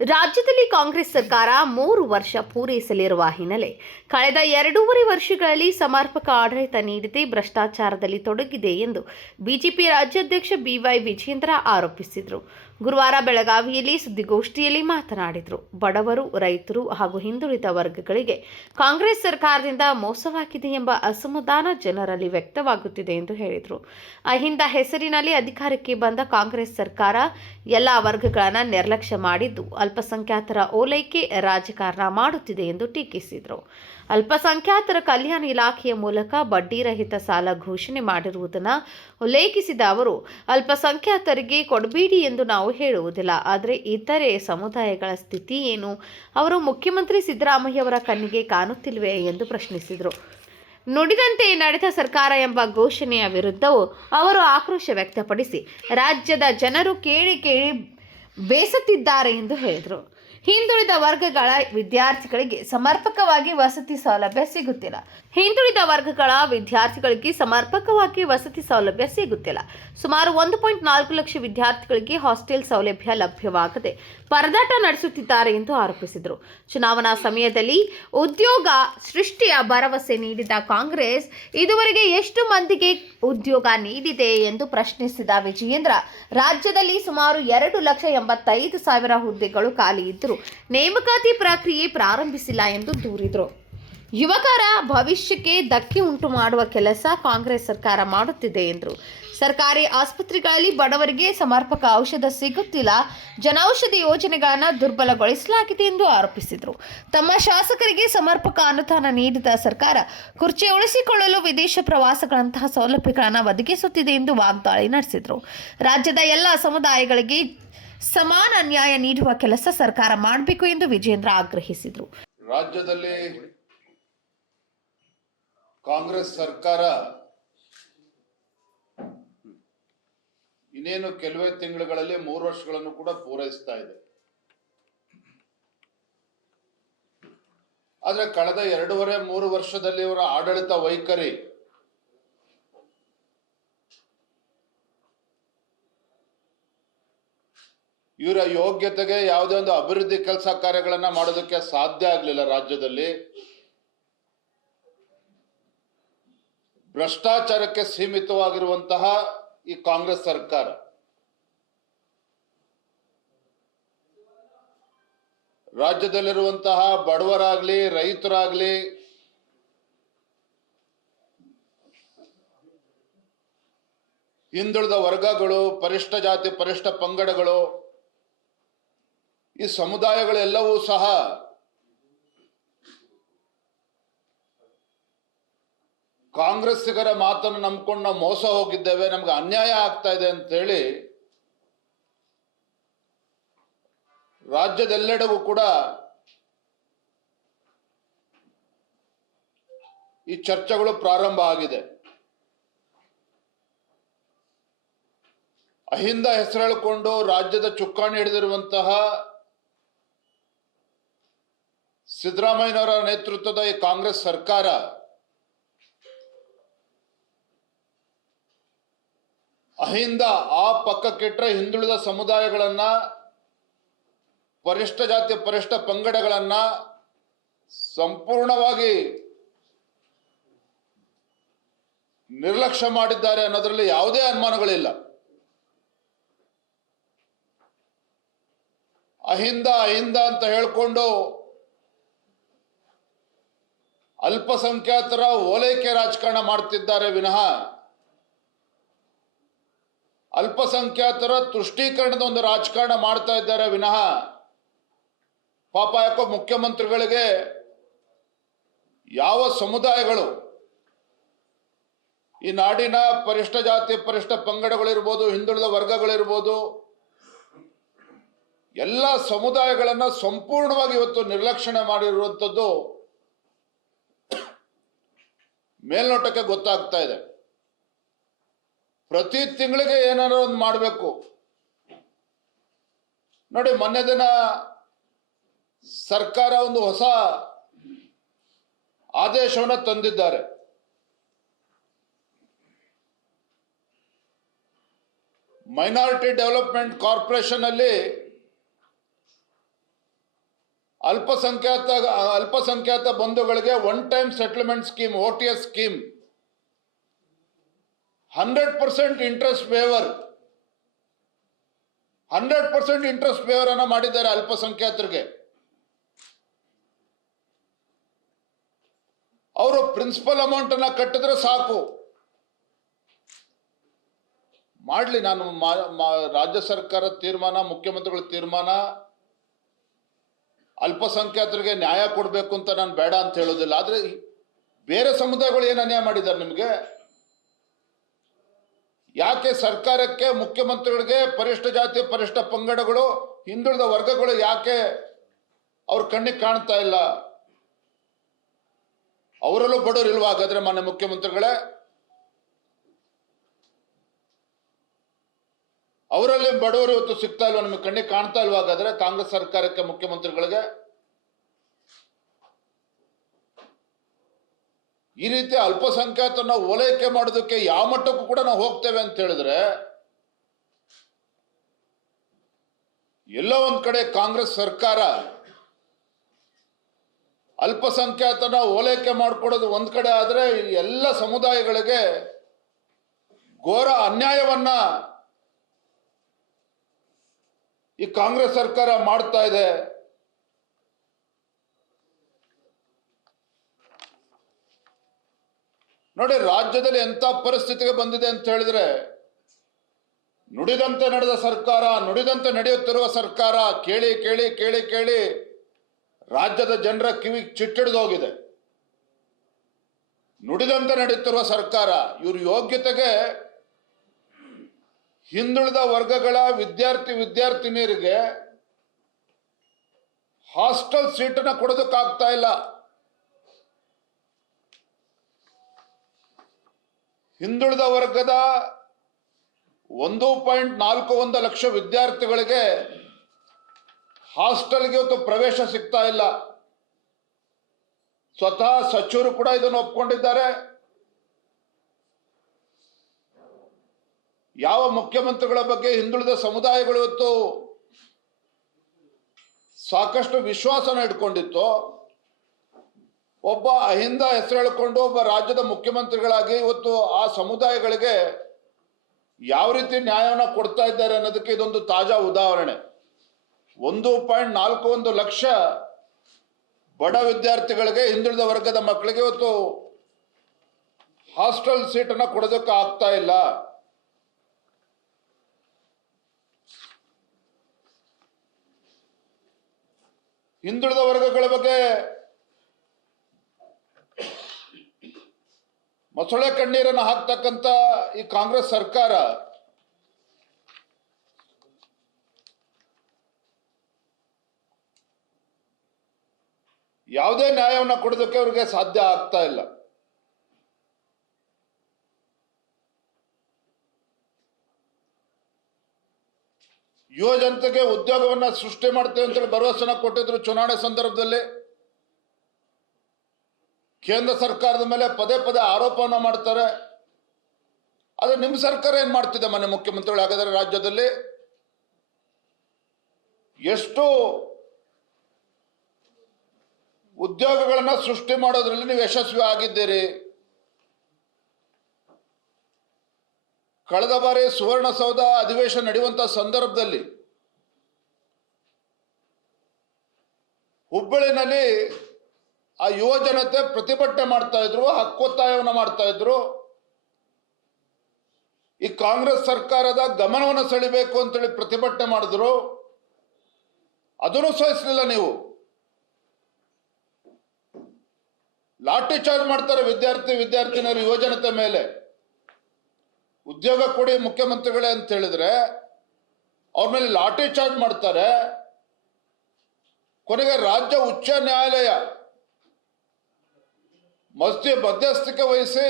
ರಾಜ್ಯದಲ್ಲಿ ಕಾಂಗ್ರೆಸ್ ಸರ್ಕಾರ 3 ವರ್ಷ ಪೂರೈಸಲಿರುವ ಹಿನ್ನೆಲೆ ಕಳೆದ 2.5 ವರ್ಷಗಳಲ್ಲಿ ಸಮರ್ಪಕ ಆಡಳಿತ ನೀಡದೆ ಭ್ರಷ್ಟಾಚಾರದಲ್ಲಿ ತೊಡಗಿದೆ ಎಂದು ಬಿಜೆಪಿ ರಾಜ್ಯಾಧ್ಯಕ್ಷ ಬಿವೈ ವಿಜೇಂದ್ರ ಆರೋಪಿಸಿದರು. ಗುರುವಾರ ಬೆಳಗಾವಿಯಲ್ಲಿ ಸುದ್ದಿಗೋಷ್ಠಿಯಲ್ಲಿ ಮಾತನಾಡಿದರು. ಬಡವರು, ರೈತರು ಹಾಗೂ ಹಿಂದುಳಿದ ವರ್ಗಗಳಿಗೆ ಕಾಂಗ್ರೆಸ್ ಸರ್ಕಾರದಿಂದ ಮೋಸವಾಗಿದೆ ಎಂಬ ಅಸಮಾಧಾನ ಜನರಲ್ಲಿ ವ್ಯಕ್ತವಾಗುತ್ತಿದೆ ಎಂದು ಹೇಳಿದರು. ಅಹಿಂದ ಹೆಸರಿನಲ್ಲಿ ಅಧಿಕಾರಕ್ಕೆ ಬಂದ ಕಾಂಗ್ರೆಸ್ ಸರ್ಕಾರ ಎಲ್ಲ ವರ್ಗಗಳನ್ನು ನಿರ್ಲಕ್ಷ್ಯ ಮಾಡಿದ್ದು ಅಲ್ಪಸಂಖ್ಯಾತರ ಓಲೈಕೆ ರಾಜಕಾರಣ ಮಾಡುತ್ತಿದೆ ಎಂದು ಟೀಕಿಸಿದರು. ಅಲ್ಪಸಂಖ್ಯಾತರ ಕಲ್ಯಾಣ ಇಲಾಖೆಯ ಮೂಲಕ ಬಡ್ಡಿ ರಹಿತ ಸಾಲ ಘೋಷಣೆ ಮಾಡಿರುವುದನ್ನು ಉಲ್ಲೇಖಿಸಿದ ಅವರು, ಅಲ್ಪಸಂಖ್ಯಾತರಿಗೆ ಕೊಡಬೇಡಿ ಎಂದು ನಾವು ಹೇಳುವುದಿಲ್ಲ, ಆದರೆ ಇತರೆ ಸಮುದಾಯಗಳ ಸ್ಥಿತಿ ಏನು? ಅವರು ಮುಖ್ಯಮಂತ್ರಿ ಸಿದ್ದರಾಮಯ್ಯ ಅವರ ಕಣ್ಣಿಗೆ ಕಾಣುತ್ತಿಲ್ವೇ ಎಂದು ಪ್ರಶ್ನಿಸಿದರು. ನುಡಿದಂತೆ ನಡೆದ ಸರ್ಕಾರ ಎಂಬ ಘೋಷಣೆಯ ವಿರುದ್ಧವೂ ಅವರು ಆಕ್ರೋಶ ವ್ಯಕ್ತಪಡಿಸಿ, ರಾಜ್ಯದ ಜನರು ಕೇಳಿ ಬೇಸತ್ತಿದ್ದಾರೆ ಎಂದು ಹೇಳಿದರು. ಹಿಂದುಳಿದ ವರ್ಗಗಳ ವಿದ್ಯಾರ್ಥಿಗಳಿಗೆ ಸಮರ್ಪಕವಾಗಿ ವಸತಿ ಸೌಲಭ್ಯ ಸಿಗುತ್ತಿಲ್ಲ. ಸುಮಾರು 1.4 ಲಕ್ಷ ವಿದ್ಯಾರ್ಥಿಗಳಿಗೆ ಹಾಸ್ಟೆಲ್ ಸೌಲಭ್ಯ ಲಭ್ಯವಾಗದೆ ಪರದಾಟ ನಡೆಸುತ್ತಿದ್ದಾರೆ ಎಂದು ಆರೋಪಿಸಿದರು. ಚುನಾವಣಾ ಸಮಯದಲ್ಲಿ ಉದ್ಯೋಗ ಸೃಷ್ಟಿಯ ಭರವಸೆ ನೀಡಿದ ಕಾಂಗ್ರೆಸ್ ಇದುವರೆಗೆ ಎಷ್ಟು ಮಂದಿಗೆ ಉದ್ಯೋಗ ನೀಡಿದೆ ಎಂದು ಪ್ರಶ್ನಿಸಿದ ವಿಜಯೇಂದ್ರ, ರಾಜ್ಯದಲ್ಲಿ ಸುಮಾರು 2,85,000 ಹುದ್ದೆಗಳು ಖಾಲಿ ಇದ್ದರೂ ನೇಮಕಾತಿ ಪ್ರಕ್ರಿಯೆ ಪ್ರಾರಂಭಿಸಿಲ್ಲ ಎಂದು ದೂರಿದರು. ಯುವಕರ ಭವಿಷ್ಯಕ್ಕೆ ಧಕ್ಕೆ ಉಂಟು ಮಾಡುವ ಕೆಲಸ ಕಾಂಗ್ರೆಸ್ ಸರ್ಕಾರ ಮಾಡುತ್ತಿದೆ ಎಂದರು. ಸರ್ಕಾರಿ ಆಸ್ಪತ್ರೆಗಳಲ್ಲಿ ಬಡವರಿಗೆ ಸಮರ್ಪಕ ಔಷಧ ಸಿಗುತ್ತಿಲ್ಲ, ಜನೌಷಧಿ ಯೋಜನೆಗಳನ್ನು ದುರ್ಬಲಗೊಳಿಸಲಾಗಿದೆ ಎಂದು ಆರೋಪಿಸಿದರು. ತಮ್ಮ ಶಾಸಕರಿಗೆ ಸಮರ್ಪಕ ಅನುದಾನ ನೀಡಿದ ಸರ್ಕಾರ ಕುರ್ಚಿ ಉಳಿಸಿಕೊಳ್ಳಲು ವಿದೇಶ ಪ್ರವಾಸಗಳಂತಹ ಸೌಲಭ್ಯಗಳನ್ನು ಒದಗಿಸುತ್ತಿದೆ ಎಂದು ವಾಗ್ದಾಳಿ ನಡೆಸಿದರು. ರಾಜ್ಯದ ಎಲ್ಲ ಸಮುದಾಯಗಳಿಗೆ ಸಮಾನ ನ್ಯಾಯ ನೀಡುವ ಕೆಲಸ ಸರ್ಕಾರ ಮಾಡಬೇಕು ಎಂದು ವಿಜೇಂದ್ರ ಆಗ್ರಹಿಸಿದರು. ರಾಜ್ಯದಲ್ಲಿ ಕಾಂಗ್ರೆಸ್ ಸರ್ಕಾರ ಇನ್ನೇನು ಕೆಲವೇ ತಿಂಗಳುಗಳಲ್ಲಿ 3 ವರ್ಷಗಳನ್ನು ಕೂಡ ಪೂರೈಸ್ತಾ ಇದೆ. ಆದರೆ ಕಳೆದ 2.5-3 ವರ್ಷದಲ್ಲಿ ಇವರ ಆಡಳಿತ ವೈಖರಿ ಇವರ ಯೋಗ್ಯತೆಗೆ ಯಾವುದೇ ಒಂದು ಅಭಿವೃದ್ಧಿ ಕೆಲಸ ಕಾರ್ಯಗಳನ್ನ ಮಾಡೋದಕ್ಕೆ ಸಾಧ್ಯ ಆಗಲಿಲ್ಲ. ರಾಜ್ಯದಲ್ಲಿ ಭ್ರಷ್ಟಾಚಾರಕ್ಕೆ ಸೀಮಿತವಾಗಿರುವಂತಹ ಈ ಕಾಂಗ್ರೆಸ್ ಸರ್ಕಾರ ರಾಜ್ಯದಲ್ಲಿರುವಂತಹ ಬಡವರಾಗ್ಲಿ, ರೈತರಾಗ್ಲಿ, ಹಿಂದುಳಿದ ವರ್ಗಗಳು, ಪರಿಷ್ಠ ಜಾತಿ ಪರಿಷ್ಠ ಪಂಗಡಗಳು, ಈ ಸಮುದಾಯಗಳೆಲ್ಲವೂ ಸಹ ಕಾಂಗ್ರೆಸ್ಸಿಗರ ಮಾತನ್ನು ನಂಬಿಕೊಂಡು ನಾವು ಮೋಸ ಹೋಗಿದ್ದೇವೆ, ನಮ್ಗೆ ಅನ್ಯಾಯ ಆಗ್ತಾ ಇದೆ ಅಂತೇಳಿ ರಾಜ್ಯದೆಲ್ಲೆಡೆಗೂ ಕೂಡ ಈ ಚರ್ಚೆಗಳು ಪ್ರಾರಂಭ ಆಗಿದೆ. ಅಹಿಂದ ಹೆಸರೇಳಿಕೊಂಡು ರಾಜ್ಯದ ಚುಕ್ಕಾಣಿ ಹಿಡಿದಿರುವಂತಹ ಸಿದ್ದರಾಮಯ್ಯನವರ ನೇತೃತ್ವದ ಈ ಕಾಂಗ್ರೆಸ್ ಸರ್ಕಾರ ಅಹಿಂದ ಆ ಪಕ್ಕಕ್ಕಿಟ್ಟರೆ ಹಿಂದುಳಿದ ಸಮುದಾಯಗಳನ್ನ, ಪರಿಷ್ಠ ಜಾತಿ ಪರಿಷ್ಠ ಪಂಗಡಗಳನ್ನ ಸಂಪೂರ್ಣವಾಗಿ ನಿರ್ಲಕ್ಷ್ಯ ಮಾಡಿದ್ದಾರೆ ಅನ್ನೋದರಲ್ಲಿ ಯಾವುದೇ ಅನುಮಾನಗಳಿಲ್ಲ. ಅಹಿಂದ ಅಂತ ಹೇಳಿಕೊಂಡು ಅಲ್ಪಸಂಖ್ಯಾತರ ಓಲೈಕೆ ರಾಜಕಾರಣ ಮಾಡ್ತಿದ್ದಾರೆ ವಿನಃ ಅಲ್ಪಸಂಖ್ಯಾತರ ತುಷ್ಟೀಕರಣದ ಒಂದು ರಾಜಕಾರಣ ಮಾಡ್ತಾ ಇದ್ದಾರೆ ವಿನಃ ಪಾಪ ಯಾಕೋ ಮುಖ್ಯಮಂತ್ರಿಗಳಿಗೆ ಯಾವ ಸಮುದಾಯಗಳು, ಈ ನಾಡಿನ ಪರಿಷ್ಠ ಜಾತಿ ಪರಿಷ್ಠ ಪಂಗಡಗಳಿರ್ಬೋದು, ಹಿಂದುಳಿದ ವರ್ಗಗಳಿರ್ಬೋದು, ಎಲ್ಲ ಸಮುದಾಯಗಳನ್ನ ಸಂಪೂರ್ಣವಾಗಿ ಇವತ್ತು ನಿರ್ಲಕ್ಷಣೆ ಮಾಡಿರುವಂಥದ್ದು ಮೇಲ್ನೋಟಕ್ಕೆ ಗೊತ್ತಾಗ್ತಾ ಇದೆ. ಪ್ರತಿ ತಿಂಗಳಿಗೆ ಏನಾದ್ರು ಒಂದು ಮಾಡಬೇಕು. ನೋಡಿ, ಮೊನ್ನೆ ದಿನ ಸರ್ಕಾರ ಒಂದು ಹೊಸ ಆದೇಶವನ್ನು ತಂದಿದ್ದಾರೆ. ಮೈನಾರಿಟಿ ಡೆವಲಪ್ಮೆಂಟ್ ಕಾರ್ಪೊರೇಷನ್ ಅಲ್ಲಿ ಅಲ್ಪಸಂಖ್ಯಾತ ಬಂಧುಗಳಿಗೆ one time settlement scheme, OTS scheme, 100% interest waiver, 100% interest waiver ಅನ್ನ ಮಾಡಿದ್ದಾರೆ ಅಲ್ಪಸಂಖ್ಯಾತರಿಗೆ. ಅವರು ಪ್ರಿನ್ಸಿಪಲ್ ಅಮೌಂಟ್ ಅನ್ನ ಕಟ್ಟಿದ್ರೆ ಸಾಕು. ಮಾಡಲಿ, ನಾನು ರಾಜ್ಯ ಸರ್ಕಾರ ತೀರ್ಮಾನ, ಮುಖ್ಯಮಂತ್ರಿಗಳ ತೀರ್ಮಾನ, ಅಲ್ಪಸಂಖ್ಯಾತರಿಗೆ ನ್ಯಾಯ ಕೊಡಬೇಕು ಅಂತ ನಾನು ಬೇಡ ಅಂತ ಹೇಳೋದಿಲ್ಲ. ಆದ್ರೆ ಬೇರೆ ಸಮುದಾಯಗಳು ಏನು ಅನ್ಯಾಯ ಮಾಡಿದ್ದಾರೆ ನಿಮಗೆ? ಯಾಕೆ ಸರ್ಕಾರಕ್ಕೆ, ಮುಖ್ಯಮಂತ್ರಿಗಳಿಗೆ ಪರಿಷ್ಠ ಜಾತಿ, ಪರಿಷ್ಠ ಪಂಗಡಗಳು, ಹಿಂದುಳಿದ ವರ್ಗಗಳು ಯಾಕೆ ಅವ್ರ ಕಣ್ಣಿಗೆ ಕಾಣ್ತಾ ಇಲ್ಲ? ಅವರಲ್ಲೂ ಬಡವರು ಇಲ್ವಾ ಹಾಗಾದ್ರೆ ಮಾನ್ಯ ಮುಖ್ಯಮಂತ್ರಿಗಳೇ? ಅವರಲ್ಲಿ ಬಡವರು ಇವತ್ತು ಸಿಗ್ತಾ ಇಲ್ವಾ? ನಿಮಗೆ ಕಣ್ಣಿಗೆ ಕಾಣ್ತಾ ಇಲ್ವಾ ಹಾಗಾದ್ರೆ ಕಾಂಗ್ರೆಸ್ ಸರ್ಕಾರಕ್ಕೆ, ಮುಖ್ಯಮಂತ್ರಿಗಳಿಗೆ? ಈ ರೀತಿ ಅಲ್ಪಸಂಖ್ಯಾತರನ್ನ ಓಲೈಕೆ ಮಾಡೋದಕ್ಕೆ ಯಾವ ಮಟ್ಟಕ್ಕೂ ಕೂಡ ನಾವು ಹೋಗ್ತೇವೆ ಅಂತ ಹೇಳಿದ್ರೆ, ಎಲ್ಲೋ ಒಂದ್ ಕಡೆ ಕಾಂಗ್ರೆಸ್ ಸರ್ಕಾರ ಅಲ್ಪಸಂಖ್ಯಾತನ ಓಲೈಕೆ ಮಾಡಿಕೊಡೋದು ಒಂದ್ ಕಡೆ ಆದ್ರೆ, ಎಲ್ಲ ಸಮುದಾಯಗಳಿಗೆ ಘೋರ ಅನ್ಯಾಯವನ್ನ ಈ ಕಾಂಗ್ರೆಸ್ ಸರ್ಕಾರ ಮಾಡ್ತಾ ಇದೆ. ನೋಡಿ, ರಾಜ್ಯದಲ್ಲಿ ಎಂತ ಪರಿಸ್ಥಿತಿಗೆ ಬಂದಿದೆ ಅಂತ ಹೇಳಿದ್ರೆ, ನುಡಿದಂತೆ ನಡೆದ ಸರ್ಕಾರ, ನುಡಿದಂತೆ ನಡೆಯುತ್ತಿರುವ ಸರ್ಕಾರ, ಕೇಳಿ ಕೇಳಿ ಕೇಳಿ ಕೇಳಿ ರಾಜ್ಯದ ಜನರ ಕಿವಿ ಚಿಟ್ಟಿಡಿದು ಹೋಗಿದೆ. ನುಡಿದಂತೆ ನಡೆಯುತ್ತಿರುವ ಸರ್ಕಾರ, ಇವ್ರ ಯೋಗ್ಯತೆಗೆ ಹಿಂದುಳಿದ ವರ್ಗಗಳ ವಿದ್ಯಾರ್ಥಿನಿಯರಿಗೆ ಹಾಸ್ಟೆಲ್ ಸೀಟನ್ನ ಕೊಡೋದಕ್ಕಾಗ್ತಾ ಇಲ್ಲ. ಹಿಂದುಳಿದ ವರ್ಗದ 1.41 ಲಕ್ಷ ವಿದ್ಯಾರ್ಥಿಗಳಿಗೆ ಹಾಸ್ಟೆಲ್ಗೆ ಇವತ್ತು ಪ್ರವೇಶ ಸಿಗ್ತಾ ಇಲ್ಲ. ಸ್ವತಃ ಸಚಿವರು ಕೂಡ ಇದನ್ನು ಒಪ್ಕೊಂಡಿದ್ದಾರೆ. ಯಾವ ಮುಖ್ಯಮಂತ್ರಿಗಳ ಬಗ್ಗೆ ಹಿಂದುಳಿದ ಸಮುದಾಯಗಳು ಇವತ್ತು ಸಾಕಷ್ಟು ವಿಶ್ವಾಸನ ಇಟ್ಕೊಂಡಿತ್ತು, ಒಬ್ಬ ಅಹಿಂದ ಹೆಸರು ಹೇಳಿಕೊಂಡು ಒಬ್ಬ ರಾಜ್ಯದ ಮುಖ್ಯಮಂತ್ರಿಗಳಾಗಿ ಇವತ್ತು ಆ ಸಮುದಾಯಗಳಿಗೆ ಯಾವ ರೀತಿ ನ್ಯಾಯವನ್ನು ಕೊಡ್ತಾ ಇದ್ದಾರೆ ಅನ್ನೋದಕ್ಕೆ ಇದೊಂದು ತಾಜಾ ಉದಾಹರಣೆ. 1.41 ಲಕ್ಷ ಬಡ ವಿದ್ಯಾರ್ಥಿಗಳಿಗೆ, ಹಿಂದುಳಿದ ವರ್ಗದ ಮಕ್ಕಳಿಗೆ ಇವತ್ತು ಹಾಸ್ಟೆಲ್ ಸೀಟನ್ನು ಕೊಡೋದಕ್ಕೆ ಆಗ್ತಾ ಇಲ್ಲ. ಹಿಂದುಳಿದ ವರ್ಗಗಳ ಬಗ್ಗೆ ಮೊಸಳೆ ಕಣ್ಣೀರನ್ನು ಹಾಕ್ತಕ್ಕಂಥ ಈ ಕಾಂಗ್ರೆಸ್ ಸರ್ಕಾರ ಯಾವುದೇ ನ್ಯಾಯವನ್ನು ಕೊಡೋದಕ್ಕೆ ಅವರಿಗೆ ಸಾಧ್ಯ ಆಗ್ತಾ ಇಲ್ಲ. ಯುವ ಜನತೆಗೆ ಉದ್ಯೋಗವನ್ನ ಸೃಷ್ಟಿ ಮಾಡ್ತೇವೆ ಅಂತೇಳಿ ಭರವಸೆನ ಕೊಟ್ಟಿದ್ರು ಚುನಾವಣೆ ಸಂದರ್ಭದಲ್ಲಿ. ಕೇಂದ್ರ ಸರ್ಕಾರದ ಮೇಲೆ ಪದೇ ಪದೇ ಆರೋಪವನ್ನು ಮಾಡ್ತಾರೆ. ಆದ್ರೆ ನಿಮ್ಮ ಸರ್ಕಾರ ಏನ್ ಮಾಡ್ತಿದೆ ಮಾನ್ಯ ಮುಖ್ಯಮಂತ್ರಿಗಳು? ಹಾಗಾದ್ರೆ ರಾಜ್ಯದಲ್ಲಿ ಎಷ್ಟು ಉದ್ಯೋಗಗಳನ್ನ ಸೃಷ್ಟಿ ಮಾಡೋದ್ರಲ್ಲಿ ನೀವು ಯಶಸ್ವಿ ಆಗಿದ್ದೀರಿ? ಕಳೆದ ಬಾರಿ ಸುವರ್ಣಸೌಧ ಅಧಿವೇಶನ ನಡೆಯುವಂತ ಸಂದರ್ಭದಲ್ಲಿ ಹುಬ್ಬಳ್ಳಿನಲ್ಲಿ ಆ ಯುವ ಜನತೆ ಪ್ರತಿಭಟನೆ ಮಾಡ್ತಾ ಇದ್ರು, ಹಕ್ಕೊತ್ತಾಯವನ್ನು ಮಾಡ್ತಾ ಇದ್ರು. ಈ ಕಾಂಗ್ರೆಸ್ ಸರ್ಕಾರದ ಗಮನವನ್ನು ಸೆಳಿಬೇಕು ಅಂತೇಳಿ ಪ್ರತಿಭಟನೆ ಮಾಡಿದ್ರು. ಅದನ್ನು ಸಹಿಸಲಿಲ್ಲ ನೀವು. ಲಾಠಿ ಚಾರ್ಜ್ ಮಾಡ್ತಾರೆ ವಿದ್ಯಾರ್ಥಿನಿಯರು, ಯುವ ಜನತೆ ಮೇಲೆ. ಉದ್ಯೋಗ ಕೊಡಿ ಮುಖ್ಯಮಂತ್ರಿಗಳೇ ಅಂತ ಹೇಳಿದ್ರೆ ಅವ್ರ ಮೇಲೆ ಲಾಠಿ ಚಾರ್ಜ್ ಮಾಡ್ತಾರೆ. ಕೊನೆಗೆ ರಾಜ್ಯ ಉಚ್ಚ ನ್ಯಾಯಾಲಯ ಮಧ್ಯಸ್ಥಿಕೆ ವಹಿಸಿ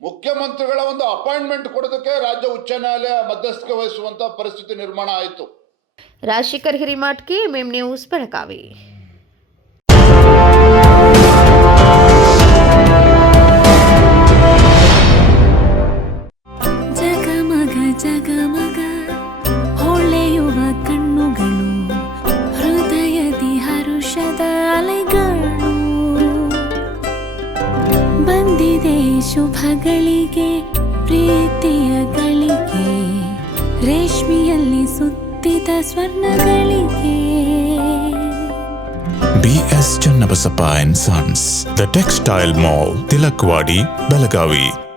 ಮುಖ್ಯಮಂತ್ರಿಗಳ ಒಂದು ಅಪಾಯಿಂಟ್ಮೆಂಟ್ ಕೊಡೋದಕ್ಕೆ ರಾಜ್ಯ ಉಚ್ಚ ನ್ಯಾಯಾಲಯ ಮಧ್ಯಸ್ಥಿಕೆ ವಹಿಸುವಂತ ಪರಿಸ್ಥಿತಿ ನಿರ್ಮಾಣ ಆಯಿತು. Rajashekhar Hiremath, MM news, Belagavi. ಜಗಮಗ ಹೊಳೆಯುವ ಕಣ್ಣುಗಳು, ಹೃದಯದಿ ಬಂದಿದೆ ಶುಭಗಳಿಗೆ ಪ್ರೀತಿಯ ಗಳಿಗೆ, ರೇಷ್ಮೆಯಲ್ಲಿ ಸುತ್ತಿದ ಸ್ವರ್ಣಗಳಿಗೆ. BS Channabasappa and Sons, The Textile Mall, Tilakvadi, Belagavi.